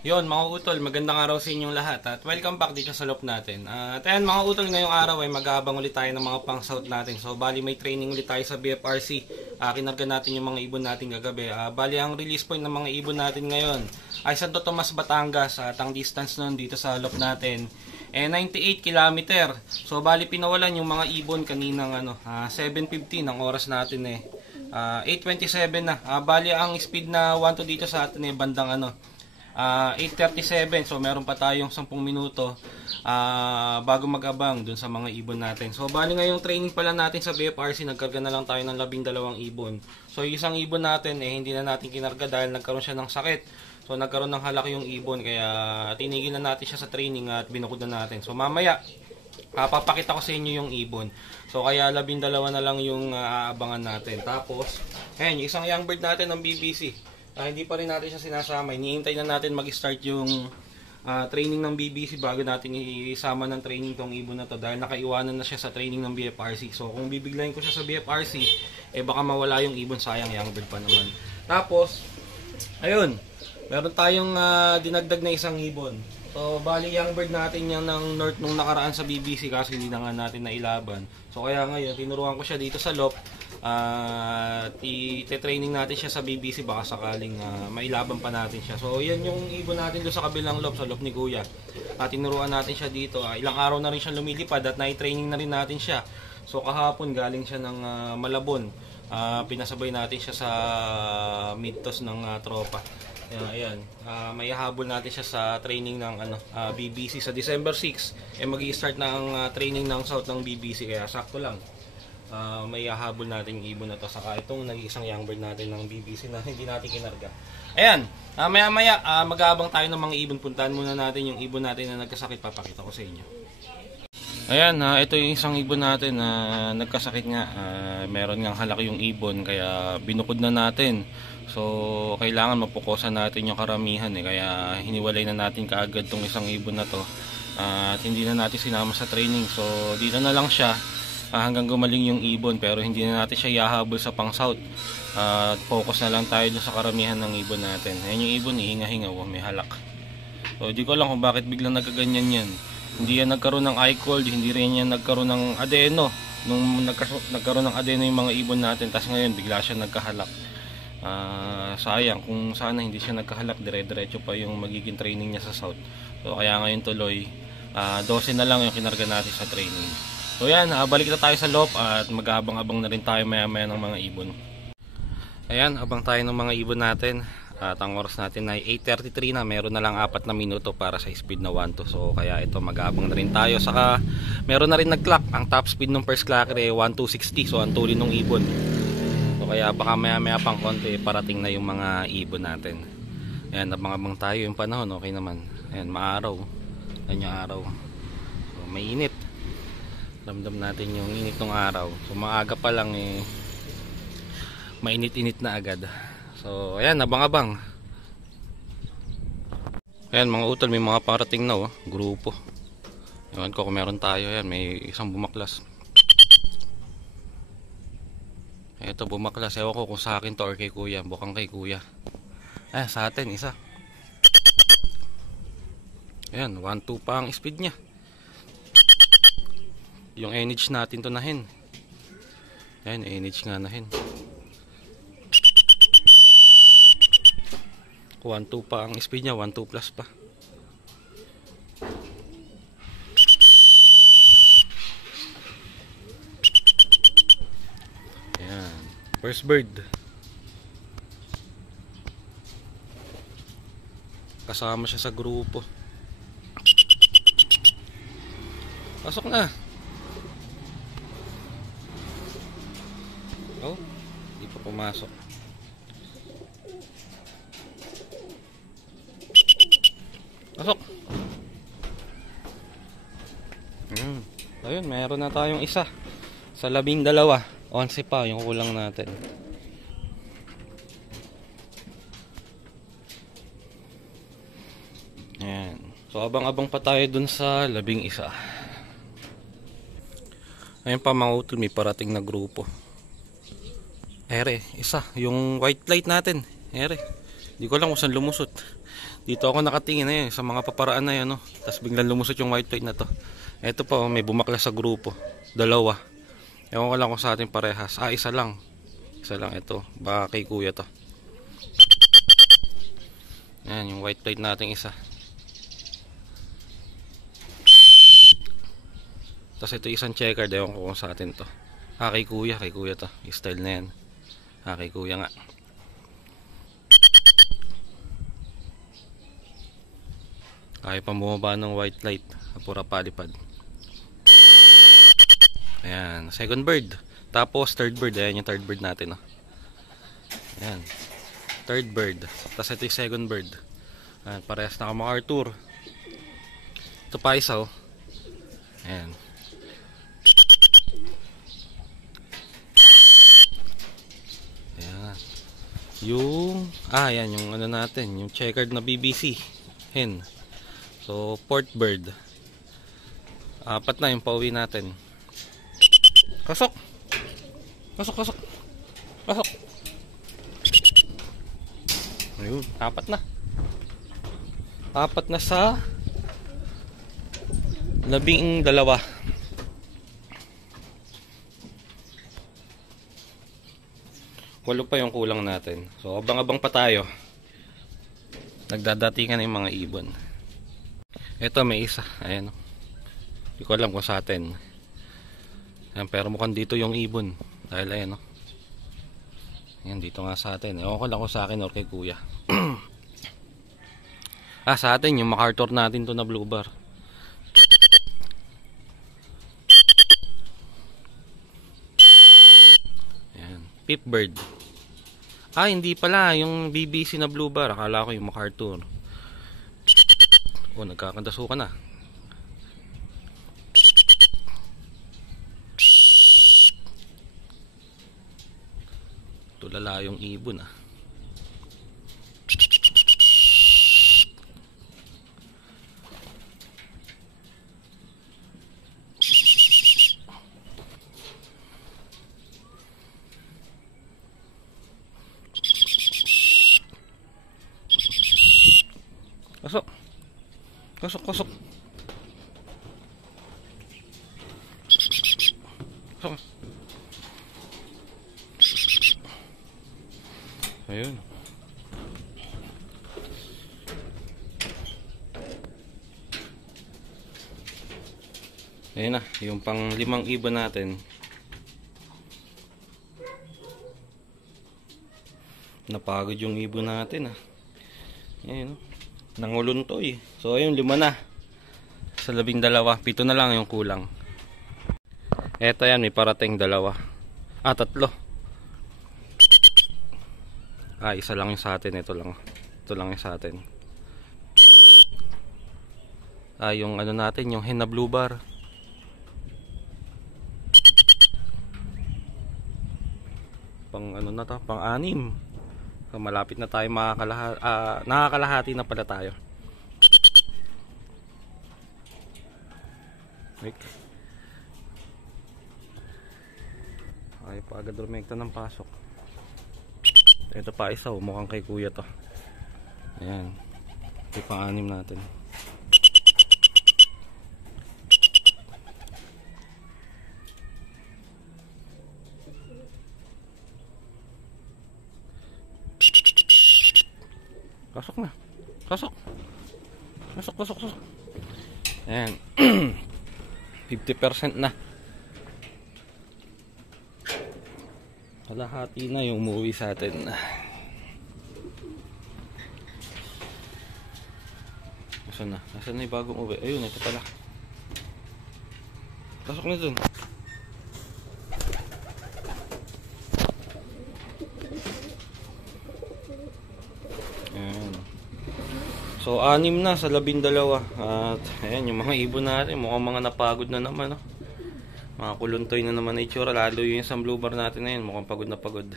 Yon mga utol, magandang araw sa inyong lahat at welcome back dito sa loop natin. At ayan mga utol, ngayong araw ay mag-aabang ulit tayo ng mga pang-south natin. So bali may training ulit tayo sa BFRC. Kinarga natin yung mga ibon natin kagabi. Bali ang release point ng mga ibon natin ngayon ay Santo Tomas, Batangas. At ang distance nun dito sa loop natin 98 km. So bali pinawalan yung mga ibon kaninang 7:15 ang oras natin 8:27 na. Bali ang speed na 1 to dito sa atin bandang 8:37, so meron pa tayong 10 minuto bago mag-abang dun sa mga ibon natin. So bali ngayong training pala natin sa BFRC, nagkarga na lang tayo ng 12 ibon. So isang ibon natin hindi na natin kinarga dahil nagkaroon siya ng sakit. So nagkaroon ng halak yung ibon, kaya tinigil na natin siya sa training at binukod na natin. So mamaya papakita ko sa inyo yung ibon. So kaya 12 na lang yung aabangan natin. Tapos ayan, yung isang young bird natin ng BBC. Hindi pa rin natin siya sinasama. Iniintay na natin mag-start yung training ng BBC bago natin isama ng training tong ibon na to dahil nakaiwanan na siya sa training ng BFRC. So kung bibiglayin ko siya sa BFRC, baka mawala yung ibon, sayang, young bird pa naman. Tapos, ayun, meron tayong dinagdag na isang ibon. So bali young bird natin yan ng North nung nakaraan sa BBC kasi hindi na nga natin nailaban. So kaya ngayon, tinuruan ko siya dito sa LOP. I-training natin siya sa BBC baka sakaling mailaban pa natin siya. So yan yung ibon natin doon sa kabilang loop, sa loop ni Kuya. Tinuruan natin siya dito. Ilang araw na rin siya lumilipad at nai-training na rin natin siya. So kahapon galing siya ng Malabon. Pinasabay natin siya sa midtos ng tropa. Ayan, may habol natin siya sa training ng BBC sa December 6. Magi-start na ang training ng South ng BBC, kaya sakto lang. May hahabol natin yung ibon na to, saka itong nag-iisang young bird natin ng BBC na hindi natin kinarga. Ayan, maya maya mag-aabang tayo ng mga ibon. Puntahan muna natin yung ibon natin na nagkasakit, papakita ko sa inyo. Ayan, ito yung isang ibon natin na nagkasakit nga. Meron ngang halak yung ibon kaya binukod na natin. So kailangan mapukosan natin yung karamihan kaya hiniwalay na natin kaagad tong isang ibon na to. At hindi na natin sinama sa training. So dito na lang siya hanggang gumaling yung ibon, pero hindi na natin siya ihahabol sa pang south. Focus na lang tayo sa karamihan ng ibon natin. Ayan yung ibon, hihinga-hinga, may halak. So di ko alam kung bakit biglang nagkaganyan yan. Hindi yan nagkaroon ng eye cold, hindi rin yan nagkaroon ng adeno. Nung nagkaroon ng adeno yung mga ibon natin, tas ngayon bigla siya nagkahalak. Sayang, kung sana hindi siya nagkahalak, dire-diretso pa yung magiging training niya sa south. So kaya ngayon tuloy 12 na lang yung kinarga natin sa training. So yan, balik na tayo sa loop at mag-aabang-abang na rin tayo maya-maya ng mga ibon. Ayan, abang tayo ng mga ibon natin. At ang oras natin ay 8:33 na, meron na lang 4 na minuto para sa speed na 1 to. So kaya ito, mag-aabang na rin tayo. Saka meron na rin nag-clock. Ang top speed ng first clocker 1260. So ang tuloy ng ibon. So kaya baka maya-maya pang konti parating na yung mga ibon natin. Ayan, abang-abang tayo yung panahon, okay naman. Ayan, maaraw. Ayan yung araw. So may init. Ramdam natin yung init ng araw. So maaga pa lang mainit-init na agad. So ayan, abang-abang. Ayan mga utol, may mga parating na grupo. Ewan ko kung meron tayo. Ayan, may isang bumaklas. Ito bumaklas, ewan ko kung sa akin to or kay Kuya. Bukang kay Kuya. Sa atin isa. Ayan, 1-2 pa ang speed nya. Yung NH natin to nahin. Ayan, NH nga nahin. 1-2 pa ang speed niya, 1-2 plus pa. Ayan, first bird. Kasama siya sa grupo. Pasok na. Oh, hindi pa pumasok. Pasok. Ayun, meron na tayong isa sa 12. 11 pa yung kulang natin. Ayan. So abang-abang pa tayo dun sa 11. Ayun pa mga utol, may parating na grupo. Isa, yung white light natin. Di ko alam kung saan lumusot. Dito ako nakatingin sa mga paparaan na yan, no? Tapos biglang lumusot yung white plate na to. Ito pa, may bumaklas sa grupo. Dalawa. Ewan ko lang kung sa atin parehas. Isa lang. Isa lang ito. Baka kay kuya to. Yan, yung white plate nating isa. Tapos ito isang checker. Ewan ko kung sa atin to. Kay kuya to. Style na yan. Kay kuya nga. Kaya pa bumaba ng white light. Pura palipad. Ayan, second bird. Tapos third bird. Ayan yung third bird natin, oh. Ayan, third bird. Tapos ito yung second bird. Ayan, parehas na MacArthur. Ito pa isa, oh. Ayan. Ayan. Ayan yung ano natin, yung checkered na BBC hen. So, port bird. 4 na yung pauwi natin. Pasok! Pasok! Ayun, 4 na. 4 na sa 12. 8 pa yung kulang natin. So, abang-abang pa tayo. Nagdadatingan yung mga ibon. Ito may isa. Ayan. Hindi ko alam kung sa atin. Ayan, pero mukhang dito yung ibon. Dahil ayan, no? Ayan, dito nga sa atin. Ewan ko lang kung sa akin or kay kuya. Sa atin yung MacArthur natin to na blue bar. Ayan. Pip bird. Hindi pala. Yung BBC na blue bar. Akala ko yung MacArthur. Nagkakandaso ka na. Tulala yung ibon, Pasok. Ayun. Ayun na, yung pang 5 ibon natin. Napagod yung ibon natin, Ayun, nanguluntoy. So ayun, 5 na. Sa 12, 7 na lang yung kulang. Eto yan, may parating 2. 3. Isa lang yung sa atin. Ito lang yung sa atin. Yung ano natin, yung hen na blue bar. Pang ano na to, pang 6. So, malapit na tayo nakakalahati na pala tayo. Wait. Ay pa agad rumekta ng pasok. Ito pa isa, mukhang kay kuya to. Ayan. Ito pa 6 natin. Pasok na. Pasok. Ayan. 50% na. Kalahati na yung umuwi sa atin. Nasaan na yung bagong uwi? Ayun, ito pala. Pasok na dun. Ayan. So 6 na sa 12. At ayan, yung mga ibon natin mukhang mga napagod na naman, mga kuluntoy na naman na itsura. Lalo yung isang blue bar natin na yun, mukhang pagod na pagod.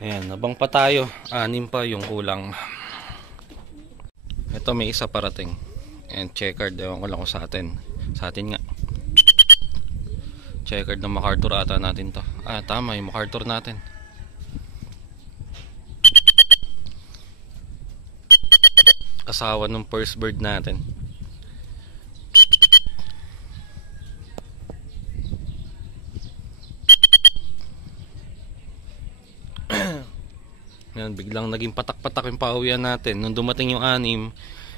Ayan, nabang pa tayo. 6 pa yung kulang. Ito may isa parating. And checkered, ewan ko lang kung sa atin. Sa atin nga. Checkered na MacArthur ata natin to. Tama, yung MacArthur natin. asawa ng first bird natin. Yan, biglang naging patak-patak yung pauwian natin. Nung dumating yung 6,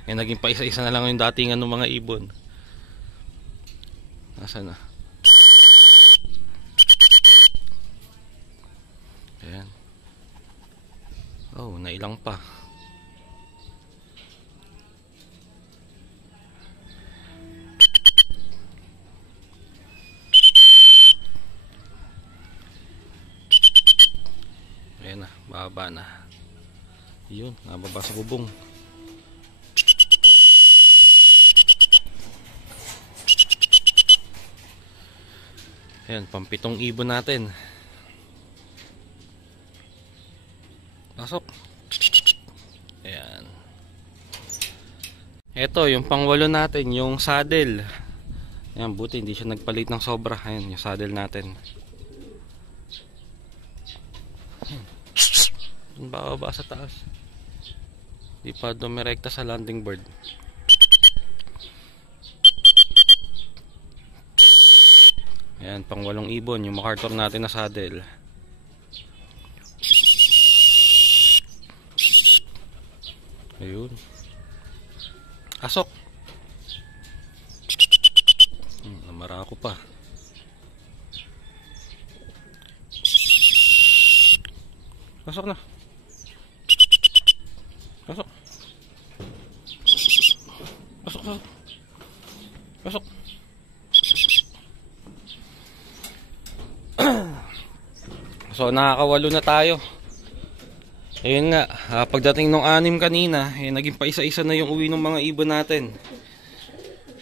naging pa isa-isa na lang yung datingan ng mga ibon. Nasaan na? Ayan. Oh, nailang pa. Ayan na, bababa na. Yun, nababa sa bubong. Ayan, pampitong ibon natin. Pasok. Ayan. Ito, yung pang-8 natin, yung saddle. Ayan, buti hindi siya nagpalit ng sobra. Ayan, yung saddle natin. Bababa sa taas. Di pa dumirekta sa landing board. Ayan, pang-8 ibon, yung MacArthur natin na saddle. Ayun. Asok. Namara ako pa. Pasok na. Pasok. Pasok, pasok. Pasok. So nakaka-8 na tayo. Ayun nga, pagdating ng 6 kanina, naging pa isa-isa na yung uwi ng mga ibon natin.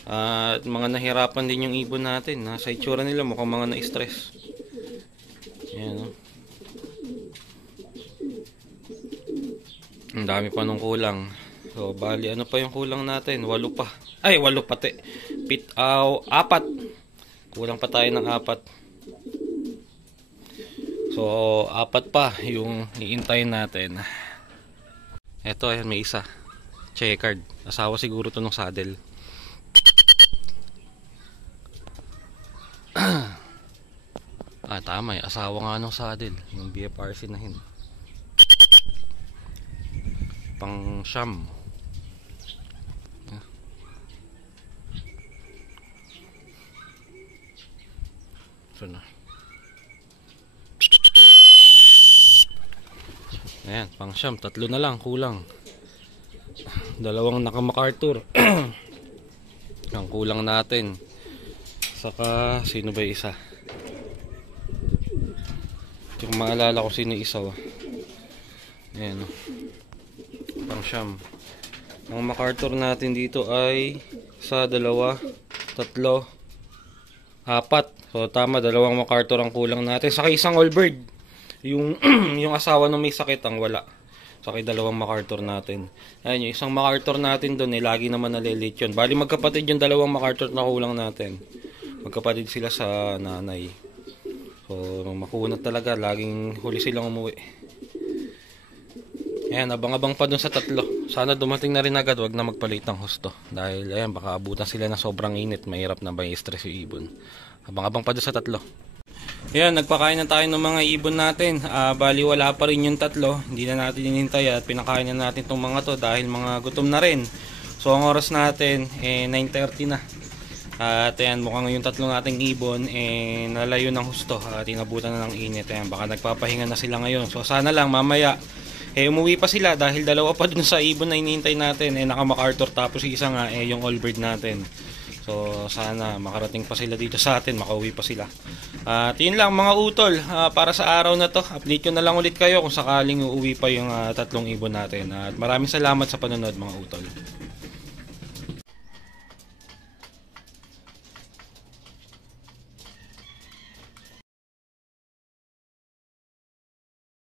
At mga nahirapan din yung ibon natin. Sa itsura nila mukhang mga na-stress. Ayan, oh. Ang dami pa nung kulang. So bali ano pa yung kulang natin? 8 pa. Ay 8 pati. 4. Kulang pa tayo ng 4. So 4 pa yung iintayin natin. Eto, ayan, may isa. Checkered. Asawa siguro to ng saddle. Tama, asawa nga ng saddle. Yung BFRC na hin. Pang siyam. So na. Ayan, pang siyam. 3 na lang, kulang. 2 naka MacArthur. Ang kulang natin. Saka, sino ba isa? Hindi ko maalala ko sino isa. Ayan, pang siyam. Ang MacArthur natin dito ay 1, 2, 3, 4. So tama, 2 MacArthur ang kulang natin. Saka isang Allbird. Yung yung asawa nung may sakit ang wala. Saka 2 MacArthur natin. Ayun, yung isang MacArthur natin doon lagi naman nalilit yun. Bali magkapatid yung 2 MacArthur na kulang natin. Magkapatid sila sa nanay. So makunat talaga, laging huli silang umuwi. Ayan, abang-abang pa dun sa 3. Sana dumating na rin agad, wag na magpalit ng husto. Dahil ayan, baka abutan sila ng sobrang init. Mahirap na ba i-stress yung ibon. Abang-abang pa dun sa 3. Ayan, nagpakain na tayo ng mga ibon natin. Bali wala pa rin yung 3. Hindi na natin inintay at pinakain na natin itong mga to dahil mga gutom na rin. So ang oras natin 9:30 na. At ayan, mukhang yung 3 nating ibon nalayo ng husto at inabutan na ng init. Ayan, baka nagpapahinga na sila ngayon. So sana lang mamaya umuwi pa sila dahil 2 pa dun sa ibon na inintay natin. Naka MacArthur, tapos isa nga yung Allbird natin. So sana makarating pa sila dito sa atin, makauwi pa sila. At yun lang mga utol, para sa araw na to, update ko na lang ulit kayo kung sakaling uuwi pa yung 3 ibon natin. At maraming salamat sa panonood mga utol.